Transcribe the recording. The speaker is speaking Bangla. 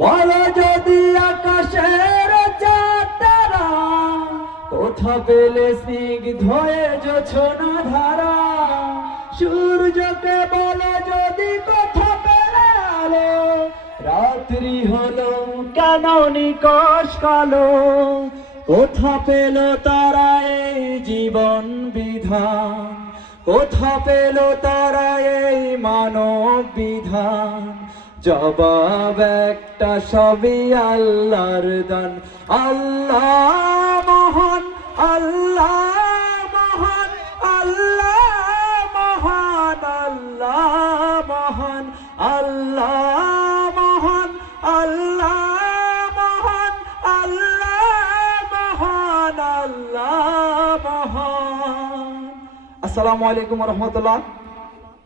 বলো যদি আকাশের চাঁদরা কোথা পেলে স্নিগ্ধ হয়ে জোছনা ধারা, সূর্যকে বলো যদি কোথা পেলে আলো, রাত্রি হলো কেন নিকষ কালো, কোথা পেল তারা এই জীবন বিধান, কোথা পেল তারা এই মানব বিধান। জবাব একটা, সবই আল্লাহর দান। আল্লাহ মহান, আল্লাহ মহান, আল্লাহ মহান, আল্লাহ মহান, আল্লাহ মহান, আল্লাহ মহান, আল্লাহ মহান, আল্লাহ মহান। আসসালামু আলাইকুম ওয়া রাহমাতুল্লাহ।